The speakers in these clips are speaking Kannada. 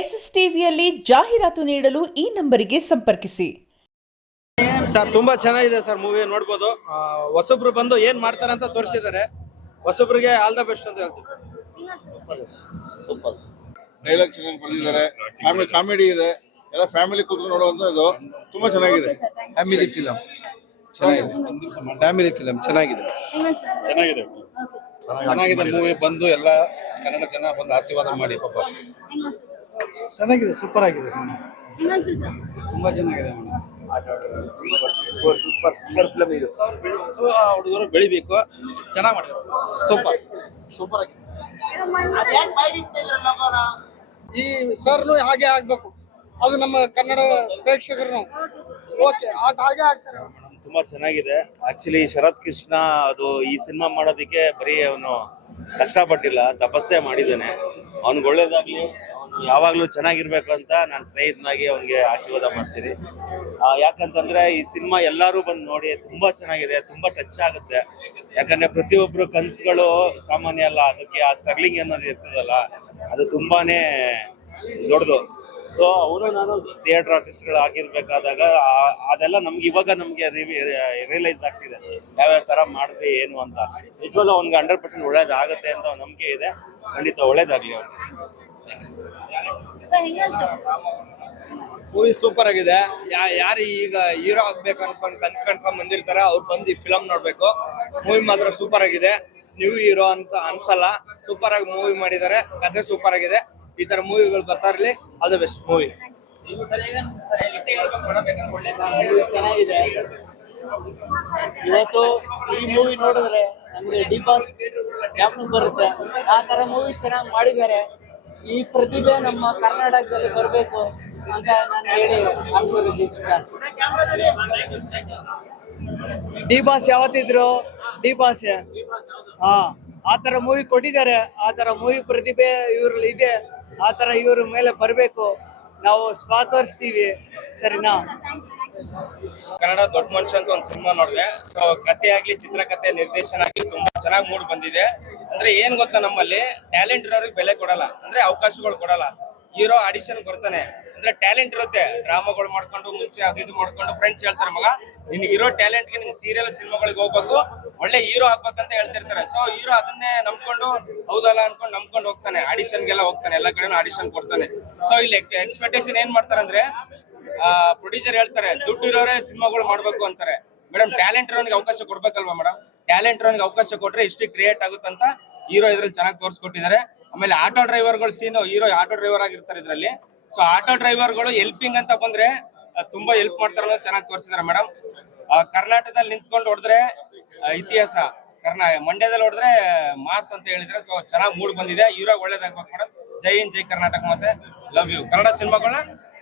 ಎಸ್ಎಸ್ ಟಿವಿಯಲ್ಲಿ ಜಾಹೀರಾತು ನೀಡಲು ಈ ನಂಬರಿಗೆ ಸಂಪರ್ಕಿಸಿ. ಸರ್ ತುಂಬಾ ಚೆನ್ನಾಗಿದೆ ಸರ್, ಮೂವಿ ನೋಡ್ಬೋದು. ಹೊಸಬ್ರು ಬಂದು ಏನ್ ಮಾಡ್ತಾರೆ ಅಂತ ತೋರಿಸಿದ್ದಾರೆ. ಹೊಸಬ್ರಿಗೆ ಆಲ್ ದ ಬೆಸ್ಟ್ ಅಂತ ಹೇಳ್ತೀವಿ. ಸೂಪರ್ ಡೈಲಾಗ್ ಚೆನ್ನಾಗಿ ಬರೆದಿದ್ದಾರೆ, ಕಾಮಿಡಿ ಇದೆ, ಎಲ್ಲ ಫ್ಯಾಮಿಲಿ ಕೂತ್ಕೊಂಡು ನೋಡುವಂತ ಇದು ತುಂಬಾ ಚೆನ್ನಾಗಿದೆ. ಫ್ಯಾಮಿಲಿ ಫಿಲಂ ಚೆನ್ನಾಗಿದೆ, ಫ್ಯಾಮಿಲಿ ಫಿಲಂ ಚೆನ್ನಾಗಿದೆ, ಚೆನ್ನಾಗಿದೆ ಮೂವಿ. ಬಂದು ಎಲ್ಲ ಕನ್ನಡ ಜನ ಬಂದು ಆಶೀರ್ವಾದ ಮಾಡಿ ಪಾಪ. ಚೆನ್ನಾಗಿದೆ, ಸೂಪರ್ ಆಗಿದೆ, ತುಂಬಾ ಚೆನ್ನಾಗಿದೆ ಸೂಪರ್ ಫಿಲಂ ಇದು. ಹುಡುಗರು ಬೆಳಿಬೇಕು, ಚೆನ್ನಾಗಿ ಮಾಡಿದ್ರು. ಸೂಪರ್ ಆಗಿದೆ. ಈ ಸರ್ನು ಹಾಗೆ ಆಗ್ಬೇಕು, ಅದು ನಮ್ಮ ಕನ್ನಡ ಪ್ರೇಕ್ಷಕರು ಓಕೆ ಹಾಗೆ ಆಗ್ತಾರೆ. ತುಂಬಾ ಚೆನ್ನಾಗಿದೆ. ಆಕ್ಚುಲಿ ಶರತ್ ಕೃಷ್ಣ ಅದು ಈ ಸಿನಿಮಾ ಮಾಡೋದಕ್ಕೆ ಬರೀ ಅವನು ಕಷ್ಟಪಟ್ಟಿಲ್ಲ, ತಪಸ್ಸೆ ಮಾಡಿದ್ದಾನೆ. ಅವ್ನಿಗೆ ಒಳ್ಳೇದಾಗ್ಲಿ, ಅವನು ಯಾವಾಗ್ಲೂ ಚೆನ್ನಾಗಿರ್ಬೇಕು ಅಂತ ನಾನು ಸ್ನೇಹಿತನಾಗಿ ಅವನಿಗೆ ಆಶೀರ್ವಾದ ಮಾಡ್ತೀನಿ. ಯಾಕಂತಂದ್ರೆ ಈ ಸಿನಿಮಾ ಎಲ್ಲರೂ ಬಂದು ನೋಡಿ, ತುಂಬಾ ಚೆನ್ನಾಗಿದೆ, ತುಂಬಾ ಟಚ್ ಆಗುತ್ತೆ. ಯಾಕಂದ್ರೆ ಪ್ರತಿಯೊಬ್ರು ಕನಸುಗಳು ಸಾಮಾನ್ಯ ಅಲ್ಲ, ಅದಕ್ಕೆ ಆ ಸ್ಟ್ರಗ್ಲಿಂಗ್ ಅನ್ನೋದು ಇರ್ತದಲ್ಲ, ಅದು ತುಂಬಾನೇ ದೊಡ್ಡದು. ಸೊ ಅವರು ನಾನು ಥಿಯೇಟರ್ ಆರ್ಟಿಸ್ಟ್ಗಳು ಆಗಿರ್ಬೇಕಾದಾಗ ಅದೆಲ್ಲ ನಮ್ಗೆ ಇವಾಗ ನಮ್ಗೆ ರಿಯಲೈಸ್ ಆಗ್ತಿದೆ, ಯಾವ್ಯಾವ ತರ ಮಾಡಿದ್ವಿ ಏನು ಅಂತ. ನಿಜವಲ್ಲ ಅವ್ನಿಗೆ 100% ಒಳ್ಳೇದಾಗತ್ತೆ ಅಂತ ನಂಬಿಕೆ ಇದೆ. ಖಂಡಿತ ಒಳ್ಳೇದಾಗ್ಲಿ ಅವ್ನಿಗೆ. ಮೂವಿ ಸೂಪರ್ ಆಗಿದೆ. ಯಾರು ಈಗ ಹೀರೋ ಆಗ್ಬೇಕು ಅನ್ಕೊಂಡ್ ಕನ್ಸ್ಕೊಂಡ್ ಬಂದಿರ್ತಾರ, ಅವ್ರು ಬಂದು ಈ ಫಿಲಂ ನೋಡ್ಬೇಕು. ಮೂವಿ ಮಾತ್ರ ಸೂಪರ್ ಆಗಿದೆ, ನ್ಯೂ ಹೀರೋ ಅಂತ ಅನ್ಸಲ್ಲ. ಸೂಪರ್ ಆಗಿ ಮೂವಿ ಮಾಡಿದ್ದಾರೆ, ಕಥೆ ಸೂಪರ್ ಆಗಿದೆ. ಈ ತರ ಮೂವಿಗಳು ಬರ್ತಾ ಇರ್ಲಿ. All the best movie. ಚೆನ್ನಾಗಿದೆ. ಇವತ್ತು ಈ ಮೂವಿ ನೋಡಿದ್ರೆ ನಮ್ಗೆ ಡಿ ಬಾಸ್ ಜ್ಞಾಪನ ಬರುತ್ತೆ. ಆ ತರ ಮೂವಿ ಚೆನ್ನಾಗಿ ಮಾಡಿದ್ದಾರೆ. ಈ ಪ್ರತಿಭೆ ನಮ್ಮ ಕರ್ನಾಟಕದಲ್ಲಿ ಬರಬೇಕು ಅಂತ ನಾನು ಹೇಳಿ ಆಶೀರ್ವದಿದ್ದೀನಿ ಸರ್. ಡಿ ಬಾಸ್ ಯಾವತ್ತಿದ್ರು ಡಿ ಬಾಸ್, ಆ ತರ ಮೂವಿ ಕೊಟ್ಟಿದ್ದಾರೆ. ಆ ತರ ಮೂವಿ ಪ್ರತಿಭೆ ಇವ್ರಲ್ಲಿ ಇದೆ, ಆ ತರ ಇವ್ರ ಮೇಲೆ ಬರಬೇಕು, ನಾವು ಸ್ವಾಗತಿಸ್ತೀವಿ. ಸರಿನಾ? ಕನ್ನಡ ದೊಡ್ಡ ಮನುಷ್ಯ ಅಂತ ಒಂದು ಸಿನಿಮಾ ನೋಡಿದೆ. ಸೊ ಕಥೆ ಆಗ್ಲಿ, ಚಿತ್ರಕಥೆ, ನಿರ್ದೇಶನ ಆಗ್ಲಿ ತುಂಬಾ ಚೆನ್ನಾಗಿ ಮೂಡ್ ಬಂದಿದೆ. ಅಂದ್ರೆ ಏನ್ ಗೊತ್ತಾ, ನಮ್ಮಲ್ಲಿ ಟ್ಯಾಲೆಂಟ್ ಇರೋರಿಗೆ ಬೆಲೆ ಕೊಡಲ್ಲ, ಅಂದ್ರೆ ಅವಕಾಶಗಳು ಕೊಡಲ್ಲ. ಹೀರೋ ಆಡಿಷನ್ ಬರ್ತಾನೆ ಅಂದ್ರೆ ಟ್ಯಾಲೆಂಟ್ ಇರುತ್ತೆ, ಡ್ರಾಮಾಗಳು ಮಾಡ್ಕೊಂಡು ಮುಂಚೆ ಅದು ಮಾಡ್ಕೊಂಡು ಫ್ರೆಂಡ್ಸ್ ಹೇಳ್ತಾರೆ, ಮಗ ನಿನ್ಗೆ ಇರೋ ಟ್ಯಾಲೆಂಟ್ಗೆ ನಿನ್ ಸೀರಿಯಲ್ ಸಿನಿಮಾಗಳಿಗೆ ಹೋಗ್ಬೇಕು, ಒಳ್ಳೆ ಹೀರೋ ಆಗ್ಬೇಕಂತ ಹೇಳ್ತಿರ್ತಾರೆ. ಸೊ ಹೀರೋ ಅದನ್ನೇ ನಂಬ್ಕೊಂಡು ಹೌದಲ್ಲ ಅನ್ಕೊಂಡು ನಂಬ್ಕೊಂಡು ಹೋಗ್ತಾನೆ, ಆಡಿಷನ್ಗೆಲ್ಲ ಹೋಗ್ತಾನೆ, ಎಲ್ಲ ಕಡೆ ಆಡಿಷನ್ ಕೊಡ್ತಾನೆ. ಸೊ ಇಲ್ಲಿ ಎಕ್ಸ್ಪೆಕ್ಟೇಷನ್ ಏನ್ ಮಾಡ್ತಾರೆ ಅಂದ್ರೆ, ಪ್ರೊಡ್ಯೂಸರ್ ಹೇಳ್ತಾರೆ ದುಡ್ಡು ಇರೋರೇ ಸಿನಿಮಾಗಳು ಮಾಡ್ಬೇಕು ಅಂತಾರೆ. ಮೇಡಮ್ ಟ್ಯಾಲೆಂಟ್ ಇರೋನಿಗೆ ಅವಕಾಶ ಕೊಡ್ಬೇಕಲ್ವಾ ಮೇಡಮ್? ಟ್ಯಾಲೆಂಟ್ ಇರೋನಿಗೆ ಅವಕಾಶ ಕೊಟ್ರೆ ಇಷ್ಟು ಕ್ರಿಯೇಟ್ ಆಗುತ್ತಂತ ಹೀರೋ ಇದ್ರಲ್ಲಿ ಚೆನ್ನಾಗಿ ತೋರಿಸ್ಕೊಟ್ಟಿದ್ದಾರೆ. ಆಮೇಲೆ ಆಟೋ ಡ್ರೈವರ್ಗಳು ಸೀನು, ಹೀರೋ ಆಟೋ ಡ್ರೈವರ್ ಆಗಿರ್ತಾರೆ ಇದ್ರಲ್ಲಿ. ಸೊ ಆಟೋ ಡ್ರೈವರ್ಗಳು ಹೆಲ್ಪಿಂಗ್ ಅಂತ ಬಂದ್ರೆ ತುಂಬಾ ಹೆಲ್ಪ್ ಮಾಡ್ತಾರೆ ಅನ್ನೋದು ಚೆನ್ನಾಗಿ ತೋರಿಸಿದ್ದಾರೆ ಮೇಡಮ್. ಕರ್ನಾಟಕದಲ್ಲಿ ನಿಂತ್ಕೊಂಡು ಹೊಡೆದ್ರೆ ಇತಿಹಾಸ, ಮಂಡ್ಯದಲ್ಲಿ ಹೊಡೆದ್ರೆ ಮಾಸ್ ಅಂತ ಹೇಳಿದ್ರೆ ಚೆನ್ನಾಗಿ ಮೂಡ್ ಬಂದಿದೆ. ಹೀರೋ ಒಳ್ಳೇದಾಗ್ಬೇಕು ಮೇಡಮ್. ಜೈ ಹಿಂದ್, ಜೈ ಕರ್ನಾಟಕ, ಮತ್ತೆ ಲವ್ ಯು.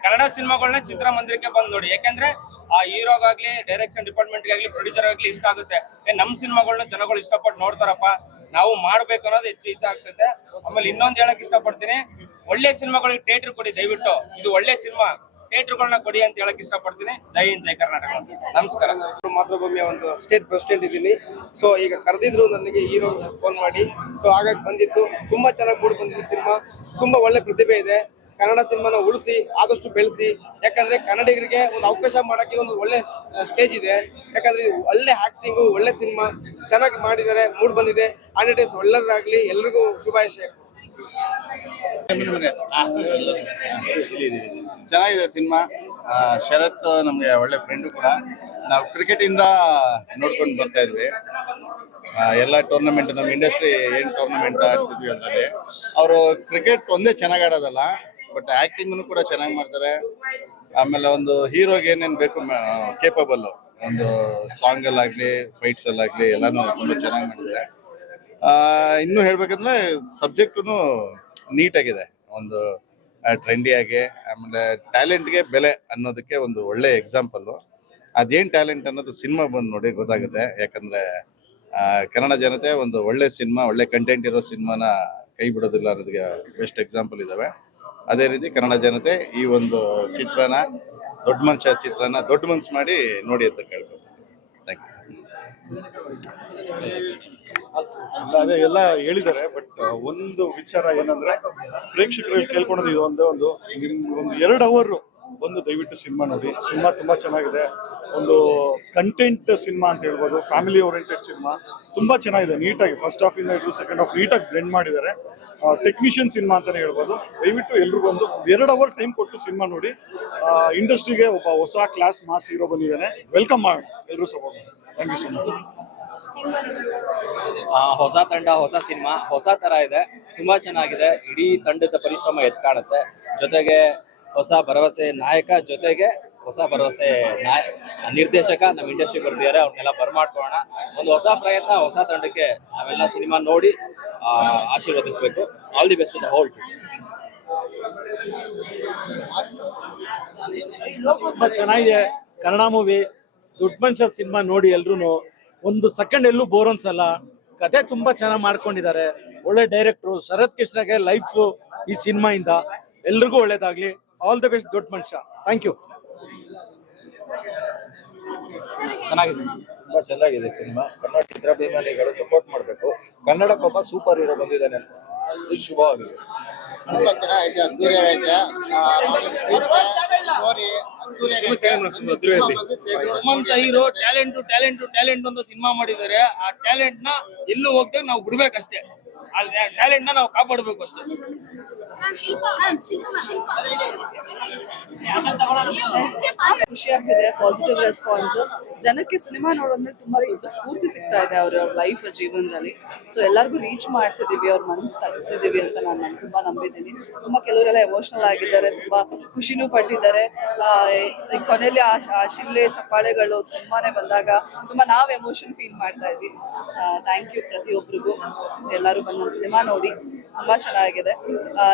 ಕನ್ನಡ ಸಿನಿಮಾಗಳನ್ನ ಚಿತ್ರಮಂದಿರಕ್ಕೆ ಬಂದು ನೋಡಿ. ಯಾಕಂದ್ರೆ ಆ ಹೀರೋಗಾಗ್ಲಿ, ಡೈರೆಕ್ಷನ್ ಡಿಪಾರ್ಟ್ಮೆಂಟ್ ಆಗ್ಲಿ, ಪ್ರೊಡ್ಯೂಸರ್ ಆಗ್ಲಿ ಇಷ್ಟ ಆಗುತ್ತೆ. ನಮ್ ಸಿನಿಮಾಗಳನ್ನ ಜನಗಳು ಇಷ್ಟಪಟ್ಟು ನೋಡ್ತಾರಪ್ಪ, ನಾವು ಮಾಡ್ಬೇಕು ಅನ್ನೋದು ಹೆಚ್ಚು ಇಚ್ಛೆ ಆಗ್ತದೆ. ಆಮೇಲೆ ಇನ್ನೊಂದು ಹೇಳಕ್ ಇಷ್ಟಪಡ್ತೀನಿ, ಒಳ್ಳೆ ಸಿನಿಮಾಗಳಿಗೆ ಥಿಯೇಟರ್ ಕೊಡಿ ದಯವಿಟ್ಟು. ಇದು ಒಳ್ಳೆ ಸಿನಿಮಾ, ಥಿಯೇಟರ್ಗಳನ್ನ ಕೊಡಿ ಅಂತ ಹೇಳಕ್ ಇಷ್ಟಪಡ್ತೀನಿ. ಜೈ ಹಿಂದ್, ಜೈ ಕರ್ನಾಟಕ. ನಮಸ್ಕಾರ. ಮಾತೃಭೂಮಿಯ ಒಂದು ಸ್ಟೇಟ್ ಪ್ರೆಸಿಡೆಂಟ್ ಇದ್ದೀನಿ. ಸೊ ಈಗ ಕರೆದಿದ್ರು ನನಗೆ ಹೀರೋ ಫೋನ್ ಮಾಡಿ, ಸೊ ಹಾಗಾಗಿ ಬಂದಿತ್ತು. ತುಂಬಾ ಚೆನ್ನಾಗಿ ಮೂಡಿ ಬಂದಿದೆ ಸಿನಿಮಾ. ತುಂಬಾ ಒಳ್ಳೆ ಪ್ರತಿಭೆ ಇದೆ. ಕನ್ನಡ ಸಿನಿಮಾನ ಉಳಿಸಿ, ಆದಷ್ಟು ಬೆಳೆಸಿ. ಯಾಕಂದ್ರೆ ಕನ್ನಡಿಗರಿಗೆ ಒಂದು ಅವಕಾಶ ಮಾಡಕ್ಕೆ ಒಂದು ಒಳ್ಳೆ ಸ್ಟೇಜ್ ಇದೆ. ಯಾಕಂದ್ರೆ ಒಳ್ಳೆ ಆಕ್ಟಿಂಗು, ಒಳ್ಳೆ ಸಿನಿಮಾ ಚೆನ್ನಾಗಿ ಮಾಡಿದ್ದಾರೆ, ಮೂಡ್ ಬಂದಿದೆ. ಆಡಿಯನ್ಸ್ ಒಳ್ಳೆದಾಗ್ಲಿ, ಎಲ್ರಿಗೂ ಶುಭಾಶಯ. ಚೆನ್ನಾಗಿದೆ ಸಿನಿಮಾ. ಶರತ್ ನಮ್ಗೆ ಒಳ್ಳೆ ಫ್ರೆಂಡು ಕೂಡ. ನಾವು ಕ್ರಿಕೆಟ್ ಇಂದ ನೋಡ್ಕೊಂಡು ಬರ್ತಾ ಇದ್ವಿ. ಎಲ್ಲ ಟೂರ್ನಮೆಂಟ್, ನಮ್ಮ ಇಂಡಸ್ಟ್ರಿ ಏನ್ ಟೂರ್ನಮೆಂಟ್ ಆಡ್ತಿದ್ವಿ ಅದರಲ್ಲಿ ಅವರು ಕ್ರಿಕೆಟ್ ಒಂದೇ ಚೆನ್ನಾಗಿ ಆಡೋದಲ್ಲ, ಬಟ್ ಆಕ್ಟಿಂಗ್ನು ಕೂಡ ಚೆನ್ನಾಗಿ ಮಾಡ್ತಾರೆ. ಆಮೇಲೆ ಒಂದು ಹೀರೋಗೆ ಏನೇನು ಬೇಕು ಕೇಪಬಲ್, ಒಂದು ಸಾಂಗ್ ಅಲ್ಲಾಗ್ಲಿ, ಫೈಟ್ಸ್ ಅಲ್ಲಾಗ್ಲಿ ಎಲ್ಲಾನು ತುಂಬಾ ಚೆನ್ನಾಗಿ ಮಾಡಿದ್ದಾರೆ. ಇನ್ನು ಹೇಳ್ಬೇಕಂದ್ರೆ ಸಬ್ಜೆಕ್ಟು ನೀಟಾಗಿದೆ, ಒಂದು ಟ್ರೆಂಡಿಯಾಗಿ. ಆಮೇಲೆ ಟ್ಯಾಲೆಂಟ್ಗೆ ಬೆಲೆ ಅನ್ನೋದಕ್ಕೆ ಒಂದು ಒಳ್ಳೆ ಎಕ್ಸಾಂಪಲ್ಲು. ಅದೇನು ಟ್ಯಾಲೆಂಟ್ ಅನ್ನೋದು ಸಿನಿಮಾ ಬಂದು ನೋಡಿ ಗೊತ್ತಾಗುತ್ತೆ. ಯಾಕಂದ್ರೆ ಕನ್ನಡ ಜನತೆ ಒಂದು ಒಳ್ಳೆ ಸಿನಿಮಾ, ಒಳ್ಳೆ ಕಂಟೆಂಟ್ ಇರೋ ಸಿನಿಮಾನ ಕೈ ಬಿಡೋದಿಲ್ಲ ಅನ್ನೋದಕ್ಕೆ ಬೆಸ್ಟ್ ಎಕ್ಸಾಂಪಲ್ ಇದಾವೆ. ಅದೇ ರೀತಿ ಕನ್ನಡ ಜನತೆ ಈ ಒಂದು ಚಿತ್ರನ, ದೊಡ್ಡ ಮನುಷ್ಯ ಚಿತ್ರನ ದೊಡ್ಡ ಮನ್ಸು ಮಾಡಿ ನೋಡಿ ಅಂತ ಕೇಳ್ಕೊಳ್ತೀನಿ. Thank you. ಅಲ್ಲ ಅದೇ ಎಲ್ಲ ಹೇಳಿದ್ದಾರೆ. ಬಟ್ ಒಂದು ವಿಚಾರ ಏನಂದ್ರೆ ಪ್ರೇಕ್ಷಕರಿಗೆ ಕೇಳ್ಕೊಳೋದು ಇದು ಒಂದು ಒಂದು 2 ಅವರ್ ಒಂದು ದಯವಿಟ್ಟು ಸಿನಿಮಾ ನೋಡಿ. ಸಿನಿಮಾ ತುಂಬಾ ಚೆನ್ನಾಗಿದೆ. ಒಂದು ಕಂಟೆಂಟ್ ಸಿನಿಮಾ ಅಂತ ಹೇಳ್ಬೋದು. ಫ್ಯಾಮಿಲಿ ಓರಿಯೆಂಟೆಡ್ ಸಿನಿಮಾ ತುಂಬಾ ಚೆನ್ನಾಗಿದೆ. ನೀಟಾಗಿ ಫಸ್ಟ್ ಹಾಫ್ ಇಂದ ಹಿಡಿದು ಸೆಕೆಂಡ್ ಹಾಫ್ ನೀಟಾಗಿ ಬ್ಲೆಂಡ್ ಮಾಡಿದ್ದಾರೆ. ಟೆಕ್ನಿಷಿಯನ್ ಸಿನಿಮಾ ಅಂತಾನೆ ಹೇಳ್ಬೋದು. ದಯವಿಟ್ಟು ಎಲ್ರು ಬಂದು 2 ಅವರ್ ಟೈಮ್ ಕೊಟ್ಟು ಸಿನಿಮಾ ನೋಡಿ. ಇಂಡಸ್ಟ್ರಿಗೆ ಒಬ್ಬ ಹೊಸ ಕ್ಲಾಸ್ ಮಾಸ್ ಹೀರೋ ಬಂದಿದ್ದಾನೆ. ವೆಲ್ಕಮ್ ಮಾಡೋಣ, ಎಲ್ಲರೂ ಸಪೋರ್ಟ್ ಮಾಡಿ. Thank you so much. ಹೊಸ ತಂಡ, ಹೊಸ ಸಿನಿಮಾ, ಹೊಸ ತರ ಇದೆ. ತುಂಬಾ ಚೆನ್ನಾಗಿದೆ. ಇಡೀ ತಂಡದ ಪರಿಶ್ರಮ ಎದ್ದು ಕಾಣುತ್ತೆ. ಜೊತೆಗೆ ಹೊಸ ಭರವಸೆ ನಾಯಕ, ಜೊತೆಗೆ ಹೊಸ ಭರವಸೆ ನಿರ್ದೇಶಕ ನಮ್ಮ ಇಂಡಸ್ಟ್ರಿ ಬರ್ತಿದ್ದಾರೆ. ಅವ್ರನ್ನೆಲ್ಲ ಬರ್ಮಾಡ್ಕೊಳ್ಳೋಣ. ಒಂದು ಹೊಸ ಪ್ರಯತ್ನ, ಹೊಸ ತಂಡಕ್ಕೆ ನಾವೆಲ್ಲ ಸಿನಿಮಾ ನೋಡಿ ಆಶೀರ್ವದಿಸಬೇಕು. All the best to the whole team. ತುಂಬಾ ಚೆನ್ನಾಗಿದೆ ಕನ್ನಡ ಮೂವಿ. ದೊಡ್ಡ ಮನುಷ್ಯ ಸಿನಿಮಾ ನೋಡಿ ಎಲ್ರು. ಒಂದು ಸೆಕೆಂಡ್ ಎಲ್ಲೂ ಬೋರ್ ಅನ್ಸಲ್ಲ. ಕತೆ ತುಂಬಾ ಚೆನ್ನಾಗಿ ಮಾಡ್ಕೊಂಡಿದ್ದಾರೆ. ಒಳ್ಳೆ ಡೈರೆಕ್ಟ್ರು ಶರತ್ ಕೃಷ್ಣಗೆ ಲೈಫ್ ಈ ಸಿನಿಮಾ ಇಂದ ಎಲ್ರಿಗೂ ಒಳ್ಳೇದಾಗ್ಲಿ. ಆಲ್ ದ ಬೆಸ್ಟ್ ದೊಡ್ಡ ಮನುಷ್ಯ. Thank you. ಚೆನ್ನಾಗಿದೆ, ತುಂಬಾ ಚೆನ್ನಾಗಿದೆ ಸಿನಿಮಾ. ಕನ್ನಡ ಚಿತ್ರಾಭಿಮಾನಿಗಳು ಸಪೋರ್ಟ್ ಮಾಡಬೇಕು. ಕನ್ನಡಕ್ಕೊಬ್ಬ ಸೂಪರ್ ಹೀರೋ ಬಂದಿದ್ದಾನೆ. ಇದು ಶುಭವಾಗಿದೆ. ತುಂಬಾ ಚೆನ್ನಾಗೈತೆ, ಅದ್ದೂರಿಯಾಗೈತೆ. ಹೀರೋ ಟ್ಯಾಲೆಂಟ್ ಅಂತ ಸಿನಿಮಾ ಮಾಡಿದ್ದಾರೆ. ಆ ಟ್ಯಾಲೆಂಟ್ ನ ಎಲ್ಲೂ ಹೋಗ್ದಾಗ ನಾವು ಬಿಡ್ಬೇಕಷ್ಟೇ. ಆ ಟ್ಯಾಲೆಂಟ್ ನ ನಾವು ಕಾಪಾಡಬೇಕು ಅಷ್ಟೇ. ಖುಷಿ ಆಗ್ತಿದೆ. Positive response. ಜನಕ್ಕೆ ಸಿನಿಮಾ ನೋಡೋದ್ಮೇಲೆ ತುಂಬಾ ದೊಡ್ಡ ಸ್ಫೂರ್ತಿ ಸಿಗ್ತಾ ಇದೆ ಅವ್ರ ಲೈಫ್ ಜೀವನದಲ್ಲಿ. ಸೊ ಎಲ್ಲರಿಗೂ ರೀಚ್ ಮಾಡಿಸಿದೀವಿ, ಅವ್ರ ಮನಸ್ಸು ತಗ್ಸಿದೀವಿ ಅಂತ ನಾನು ತುಂಬಾ ನಂಬಿದ್ದೀನಿ. ತುಂಬಾ ಕೆಲವರೆಲ್ಲ ಎಮೋಷನಲ್ ಆಗಿದ್ದಾರೆ, ತುಂಬಾ ಖುಷಿನೂ ಪಟ್ಟಿದ್ದಾರೆ. ಕೊನೆಯಲ್ಲಿ ಆ ಶಿಲ್ಲೆ ಚಪ್ಪಾಳೆಗಳು ತುಂಬಾನೇ ಬಂದಾಗ ತುಂಬಾ ನಾವು ಎಮೋಷನ್ ಫೀಲ್ ಮಾಡ್ತಾ ಇದ್ವಿ. ಥ್ಯಾಂಕ್ ಯು ಪ್ರತಿಯೊಬ್ಬರಿಗೂ. ಎಲ್ಲರೂ ಬಂದ ಸಿನಿಮಾ ನೋಡಿ. ತುಂಬಾ ಚೆನ್ನಾಗಿದೆ.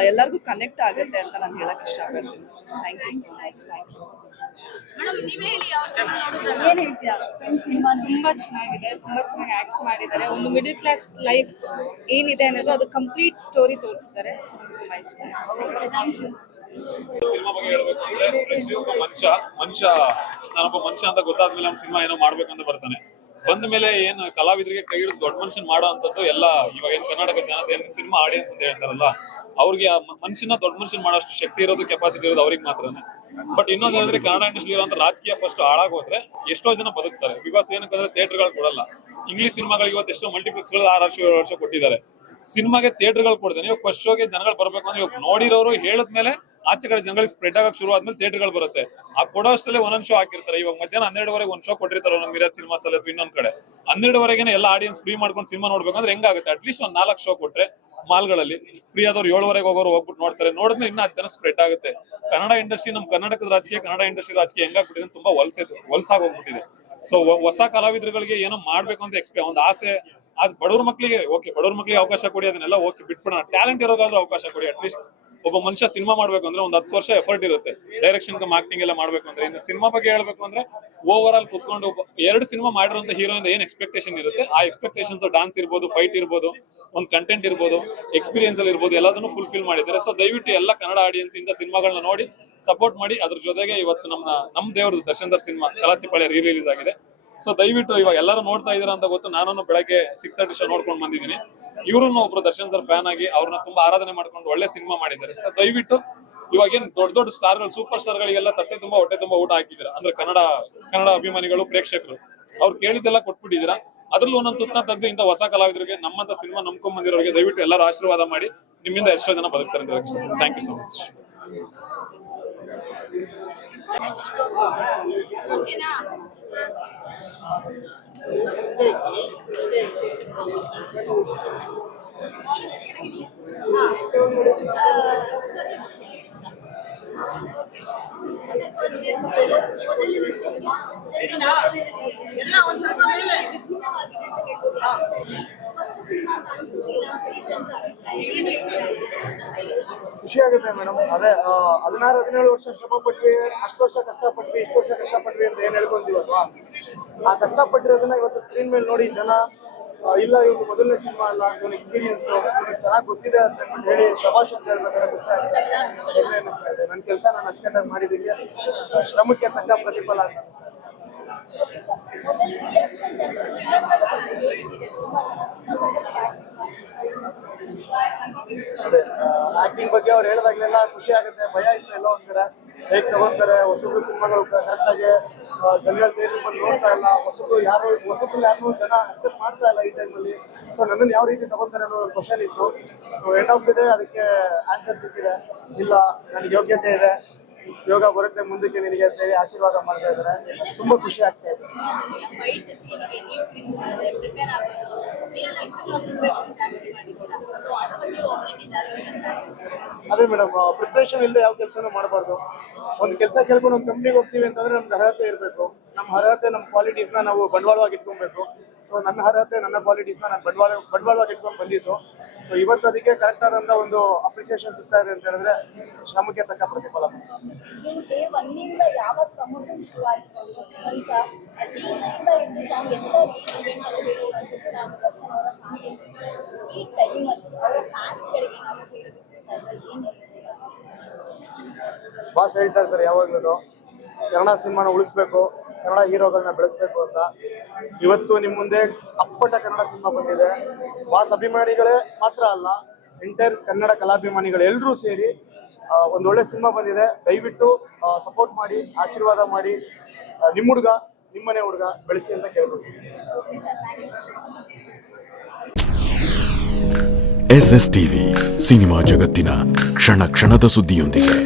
ಎಲ್ಲರಿಗೂ ಕನೆಕ್ಟ್ ಆಗುತ್ತೆ ಅಂತ ನಾನು ಹೇಳಕ್ ಇಷ್ಟಪಡ್ತೀನಿ. Thank you so much. Thank you. ಏನ್ ಹೇಳ್ತೀಯಾ? ಸಿನಿಮಾ ತುಂಬಾ ಚೆನ್ನಾಗಿದೆ. ತುಂಬಾ ಚೆನ್ನಾಗಿ ಆಕ್ಟ್ ಮಾಡಿದ್ದಾರೆ. ಒಂದು ಮಿಡಲ್ ಕ್ಲಾಸ್ ಲೈಫ್ ಏನಿದೆ ಅನ್ನೋದು ಅದು ಕಂಪ್ಲೀಟ್ ಸ್ಟೋರಿ ತೋರಿಸಿದ್ದಾರೆ. ತುಂಬಾ ಇಷ್ಟ. ಸಿನಿಮಾ ಬಗ್ಗೆ ಹೇಳ್ಬೇಕು ಅಂದ್ರೆ ಪ್ರತಿಯೊಬ್ಬ ಮನುಷ್ಯ ನಾನೊಬ್ಬ ಮನುಷ್ಯ ಅಂತ ಗೊತ್ತಾದ್ಮೇಲೆ ಅವ್ನ ಸಿನಿಮಾ ಏನೋ ಮಾಡ್ಬೇಕಂತ ಬರ್ತಾನೆ. ಬಂದ ಮೇಲೆ ಏನು ಕಲಾವಿದರಿಗೆ ಕೈ ಹಿಡಿದು ದೊಡ್ಡ ಮನುಷ್ಯನ್ ಮಾಡೋ ಅಂತದ್ದು ಎಲ್ಲ ಇವಾಗ ಏನ್ ಕರ್ನಾಟಕ ಜನತೆ ಏನ್ ಸಿನಿಮಾ ಆಡಿಯನ್ಸ್ ಅಂತ ಹೇಳ್ತಾರಲ್ಲ, ಅವ್ರಿಗೆ ಆ ಮನುಷ್ಯನ ದೊಡ್ಡ ಮನುಷ್ಯನ್ ಮಾಡೋಷ್ಟು ಶಕ್ತಿ ಇರೋದು, ಕೆಪಾಸಿಟಿ ಇರೋದು ಅವ್ರಿಗೆ ಮಾತ್ರನೇ. ಬಟ್ ಇನ್ನೊಂದು ಹೇಳಿದ್ರೆ ಕನ್ನಡ ಇಂಡಸ್ಟ್ರಿ ಇರುವಂತ ರಾಜಕೀಯ ಫಸ್ಟ್ ಹಾಳಾಗೋದ್ರೆ ಎಷ್ಟೋ ಜನ ಬದುಕ್ತಾರೆ. ಬಿಕಾಸ್ ಏನಕ್ಕಂದ್ರೆ ಥಿಯೇಟರ್ಗಳು ಕೊಡಲ್ಲ. ಇಂಗ್ಲಿಷ್ ಸಿನಿಮಾಗಳಿಗೆ ಇವತ್ತು ಎಷ್ಟೋ ಮಲ್ಟಿಪ್ಲೆಕ್ಸ್ ಗಳು 6 ವರ್ಷ 7 ವರ್ಷ ಕೊಟ್ಟಿದ್ದಾರೆ. ಸಿನಿಮಾಗೆ ಥಿಯೇಟರ್ಗಳು ಕೊಡ್ದೇನೆ ಇವಾಗ ಫಸ್ಟ್ ಶೋಗೆ ಜನಗಳು ಬರ್ಬೇಕು ಅಂದ್ರೆ ಇವಾಗ ನೋಡಿರೋರು ಹೇಳಿದ್ಮೇಲೆ ಆಚೆ ಕಡೆ ಜನಗಳಿಗೆ ಸ್ಪ್ರೆಡ್ ಆಗಕ್ಕೆ ಶುರು ಆದ್ಮೇಲೆ ಥಿಯೇಟರ್ಗಳು ಬರುತ್ತೆ. ಆ ಕೊಡೋ ಅಷ್ಟಲ್ಲೇ ಒಂದೊಂದು ಶೋ ಹಾಕಿರ್ತಾರೆ. ಇವಾಗ ಮಧ್ಯಾಹ್ನ 12ವರೆಗೆ ಒಂದು ಶೋ ಕೊಟ್ಟಿರ್ತಾರೆ ನಮ್ಮ ಮಿರಾಜ್ ಸಿನಿಮಾಸ್ ಅಲ್ಲಿ ಅಥವಾ ಇನ್ನೊಂದ್ ಕಡೆ. 12ವರೆಗೆ ಎಲ್ಲ ಆಡಿಯನ್ಸ್ ಫ್ರೀ ಮಾಡ್ಕೊಂಡು ಸಿನಿಮಾ ನೋಡ್ಬೇಕಂದ್ರೆ ಹೆಂಗಾಗುತ್ತೆ? ಅಟ್ಲೀಸ್ಟ್ ಒಂದು 4 ಶೋ ಕೊಟ್ರೆ ಮಾಲ್ಗಳಲ್ಲಿ ಫ್ರೀ ಆದವ್ರು 7ವರೆಗೆ ಹೋಗೋರು ಹೋಗ್ಬಿಟ್ಟು ನೋಡ್ತಾರೆ. ನೋಡಿದ್ಮೇಲೆ ಇನ್ನೂ 10 ಜನ ಸ್ಪ್ರೆಡ್ ಆಗುತ್ತೆ. ಕನ್ನಡ ಇಂಡಸ್ಟ್ರಿ, ನಮ್ಮ ಕರ್ನಾಟಕದ ರಾಜಕೀಯ, ಕನ್ನಡ ಇಂಡಸ್ಟ್ರಿ ರಾಜಕೀಯ ಹೆಂಗಾಗ್ಬಿಟ್ಟಿದೆ, ತುಂಬಾ ವಲಸಾಗೋಗ್ಬಿಟ್ಟಿದೆ. ಸೊ ಹೊಸ ಕಲಾವಿದರುಗಳಿಗೆ ಏನೋ ಮಾಡ್ಬೇಕು ಅಂತ ಒಂದು ಆಸೆ. ಬಡವ್ರ ಮಕ್ಳಿಗೆ ಅವಕಾಶ ಕೊಡಿ, ಅದನ್ನೆಲ್ಲ ಓಕೆ ಬಿಟ್ಬಿಡೋಣ. ಟ್ಯಾಲೆಂಟ್ ಇರೋಗಾದ್ರೂ ಅವಕಾಶ ಕೊಡಿ. ಅಟ್ಲೀಸ್ಟ್ ಒಬ್ಬ ಮನುಷ್ಯ ಸಿನಿಮಾ ಮಾಡ್ಬೇಕು ಅಂದ್ರೆ ಒಂದು 10 ವರ್ಷ ಎಫರ್ಟ್ ಇರುತ್ತೆ. ಡೈರೆಕ್ಷನ್ ಆಕ್ಟಿಂಗ್ ಎಲ್ಲ ಮಾಡ್ಬೇಕು ಅಂದ್ರೆ. ಇನ್ನು ಸಿನಿಮಾ ಬಗ್ಗೆ ಹೇಳ್ಬೇಕು ಅಂದ್ರೆ ಓವರ್ ಆಲ್ ಕುತ್ಕೊಂಡು 2 ಸಿನಿಮಾ ಮಾಡಿರೋಂಥ ಹೀರೋಯಿಂದ ಏನ್ ಎಕ್ಸ್ಪೆಕ್ಟೇಷನ್ ಇರುತ್ತೆ, ಆ ಎಕ್ಸ್ಪೆಕ್ಟೇಷನ್ಸ್ ಡಾನ್ಸ್ ಇರ್ಬೋದು, ಫೈಟ್ ಇರ್ಬೋದು, ಒಂದು ಕಂಟೆಂಟ್ ಇರ್ಬೋದು, ಎಕ್ಸ್ಪೀರಿಯನ್ಸ್ ಅಲ್ಲಿ ಇರ್ಬೋದು, ಎಲ್ಲದನ್ನು ಫುಲ್ಫಿಲ್ ಮಾಡಿದ್ದಾರೆ. ಸೊ ದಯವಿಟ್ಟು ಎಲ್ಲ ಕನ್ನಡ ಆಡಿಯನ್ಸ್ ಇಂದ ಸಿನಿಮಾಗಳನ್ನ ನೋಡಿ ಸಪೋರ್ಟ್ ಮಾಡಿ. ಅದ್ರ ಜೊತೆಗೆ ಇವತ್ತು ನಮ್ಮ ದೇವ್ರದ್ದು Darshan sir cinema Kalasipalya release ಆಗಿದೆ. ಸೊ ದಯವಿಟ್ಟು ಇವಾಗ ಎಲ್ಲರೂ ನೋಡ್ತಾ ಇದ್ದೀರಾ ಅಂತ ಗೊತ್ತು. ನಾನು ಬೆಳಗ್ಗೆ 6:30 ಶೋ ನೋಡ್ಕೊಂಡು ಬಂದಿದ್ದೀನಿ. ಇವ್ರನ್ನು ಒಬ್ರು ದರ್ಶನ್ ಸರ್ ಫ್ಯಾನ್ ಆಗಿ ಅವ್ರನ್ನ ತುಂಬಾ ಆರಾಧನೆ ಮಾಡ್ಕೊಂಡು ಒಳ್ಳೆ ಸಿನಿಮಾ ಮಾಡಿದ್ದಾರೆ. ಸೊ ದಯವಿಟ್ಟು ಇವಾಗ ಏನ್ ದೊಡ್ಡ ಸ್ಟಾರ್ಗಳು, ಸೂಪರ್ ಸ್ಟಾರ್ ಗಳಿಗೆಲ್ಲ ಹೊಟ್ಟೆ ತುಂಬಾ ಊಟ ಹಾಕಿದ್ದೀರಾ ಅಂದ್ರೆ ಕನ್ನಡ ಅಭಿಮಾನಿಗಳು, ಪ್ರೇಕ್ಷಕರು ಅವ್ರು ಕೇಳಿದ್ದೆಲ್ಲ ಕೊಟ್ಬಿಟ್ಟಿದ್ದೀರಾ. ಅದ್ರಲ್ಲೂ ಒಂದೊಂದು ತುತ್ತ ತೆಗೆದು ಇಂಥ ಹೊಸ ಕಲಾವಿದರಿಗೆ, ನಮ್ಮಂತ ಸಿನಿಮಾ ನಂಬ್ಕೊಂಡ್ ಬಂದಿರೋರಿಗೆ ದಯವಿಟ್ಟು ಎಲ್ಲರೂ ಆಶೀರ್ವಾದ ಮಾಡಿ. ನಿಮ್ಮಿಂದ ಎಷ್ಟೋ ಜನ ಬದುಕ್ತಾರೆ ಅಂತ ಹೇಳಕ್ಕೆ. Thank you so much. ಖುಷಿ ಆಗುತ್ತೆ ಮೇಡಮ್. ಅದೇ 16-17 ವರ್ಷ ಶ್ರಮ ಪಟ್ವಿ, ಅಷ್ಟು ವರ್ಷ ಕಷ್ಟಪಟ್ವಿ, ಇಷ್ಟು ವರ್ಷ ಕಷ್ಟಪಟ್ವಿ ಅಂತ ಏನ್ ಹೇಳ್ಕೊಂತೀವಲ್ವಾ, ಆ ಕಷ್ಟಪಟ್ಟಿರೋದನ್ನ ಇವತ್ತು ಸ್ಕ್ರೀನ್ ಮೇಲೆ ನೋಡಿ ಜನ ಇಲ್ಲ ಇವ್ರು ಮೊದಲನೇ ಸಿನಿಮಾ ಅಲ್ಲ, ಇವನ್ ಎಕ್ಸ್ಪೀರಿಯನ್ಸ್ ಚೆನ್ನಾಗಿ ಗೊತ್ತಿದೆ ಅಂತ ಹೇಳಿ ಶಬಾಷ್ ಅಂತ ಹೇಳ್ಬೇಕಾದ್ರೆ ಖುಷಿ ಆಗುತ್ತೆ. ಹೆಮ್ಮೆ ಅನ್ನಿಸ್ತಾ ಇದೆ. ನನ್ನ ಕೆಲಸ ನಾನು ಅಚ್ಚುಕಟ್ಟಾಗಿ ಮಾಡಿದ್ದಕ್ಕೆ ಶ್ರಮಕ್ಕೆ ತಕ್ಕ ಪ್ರತಿಫಲ ಅಂತ ಅನಿಸ್ತಾ ಇದೆ. ಮೊದಲು ರಿಯಾಕ್ಷನ್ ಜನರು ನಿಮ್ಮ ಬಂದು ಹೇಳಿದೆ ತುಂಬಾ ಅದೇ ಆಕ್ಟಿಂಗ್ ಬಗ್ಗೆ ಅವ್ರು ಹೇಳಿದಾಗಲೆಲ್ಲ ಖುಷಿ ಆಗುತ್ತೆ, ಭಯ ಇತ್ತು ಎಲ್ಲ ಒಂದ್ ಕಡೆ ಹೇಗೆ ತಗೊಂತಾರೆ. ಹೊಸಬ್ರು ಸಿನಿಮಾಗಳು ಕರೆಕ್ಟಾಗಿ ಜನಗಳ ಥಿಯೇಟರ್ ಬಂದು ನೋಡ್ತಾ ಇಲ್ಲ, ಹೊಸಬ್ರು ಯಾರು ಜನ ಅಕ್ಸೆಪ್ಟ್ ಮಾಡ್ತಾ ಇಲ್ಲ ಈ ಟೈಮಲ್ಲಿ. ಸೊ ನನ್ನನ್ನು ಯಾವ ರೀತಿ ತಗೊಂತಾರೆ ಅನ್ನೋ ಒಂದು ಕ್ವಶನ್ ಇತ್ತು. So end of the day ಅದಕ್ಕೆ ಆನ್ಸರ್ ಸಿಕ್ಕಿದೆ. ಇಲ್ಲ, ನನಗೆ ಯೋಗ್ಯತೆ ಇದೆ, ಯೋಗ ಬರುತ್ತೆ ಮುಂದಕ್ಕೆ ನಿನಗೆ ಅಂತ ಹೇಳಿ ಆಶೀರ್ವಾದ ಮಾಡ್ತಾ ಇದ್ದಾರೆ. ತುಂಬಾ ಖುಷಿ ಆಗ್ತಾ ಇದೆ. ಅದೇ ಮೇಡಮ್, ಪ್ರಿಪ್ರೇಷನ್ ಇಲ್ಲದೆ ಯಾವ ಕೆಲಸನೂ ಮಾಡಬಾರ್ದು. ಒಂದು ಕೆಲಸ ಕೇಳ್ಕೊಂಡು ಒಂದು ಕಂಪ್ನಿಗೆ ಹೋಗ್ತೀವಿ ಅಂತಂದ್ರೆ ನಮ್ಗೆ ಅರ್ಹತೆ ಇರಬೇಕು. ನಮ್ಮ ಅರ್ಹತೆ, ನಮ್ಮ ಕ್ವಾಲಿಟೀಸ್ನ ನಾವು ಬಂಡವಾಳವಾಗಿ ಇಟ್ಕೊಬೇಕು. ಸೊ ನನ್ನ ಅರ್ಹತೆ, ನನ್ನ ಕ್ವಾಲಿಟೀಸ್ನ ನಾನು ಬಂಡವಾಳವಾಗಿ ಇಟ್ಕೊಂಡು ಬಂದಿದ್ದು. ಸೊ ಇವತ್ತು ಅದಕ್ಕೆ ಕರೆಕ್ಟ್ ಆದಂತ ಒಂದು ಅಪ್ರಿಸಿಯೇಷನ್ ಸಿಗ್ತಾ ಇದೆ ಅಂತ ಹೇಳಿದ್ರೆ ಶ್ರಮಕ್ಕೆ ತಕ್ಕ ಪ್ರತಿಫಲ. ಬಾಸ್ ಹೇಳ್ತಾ ಇರ್ತಾರೆ ಯಾವಾಗ್ಲೂ ಕನ್ನಡ ಸಿನಿಮಾನ ಉಳಿಸ್ಬೇಕು, ಕನ್ನಡ ಹೀರೋಗಳನ್ನ ಬೆಳೆಸ್ಬೇಕು ಅಂತ. ಇವತ್ತು ನಿಮ್ಮ ಮುಂದೆ ಅಪ್ಪಟ ಕನ್ನಡ ಸಿನಿಮಾ ಬಂದಿದೆ. ಬಾಸ್ ಅಭಿಮಾನಿಗಳೇ ಮಾತ್ರ ಅಲ್ಲ, ಎಂಟೈರ್ ಕನ್ನಡ ಕಲಾಭಿಮಾನಿಗಳು ಎಲ್ಲರೂ ಸೇರಿ ಒಂದೊಳ್ಳೆ ಸಿನಿಮಾ ಬಂದಿದೆ. ದಯವಿಟ್ಟು ಸಪೋರ್ಟ್ ಮಾಡಿ, ಆಶೀರ್ವಾದ ಮಾಡಿ, ನಿಮ್ಮ ಹುಡುಗ, ನಿಮ್ಮನೆ ಹುಡುಗ ಬೆಳೆಸಿ ಅಂತ ಕೇಳ್ಬೋದು. SS ಟಿವಿ ಸಿನಿಮಾ ಜಗತ್ತಿನ ಕ್ಷಣ ಕ್ಷಣದ ಸುದ್ದಿಯೊಂದಿಗೆ.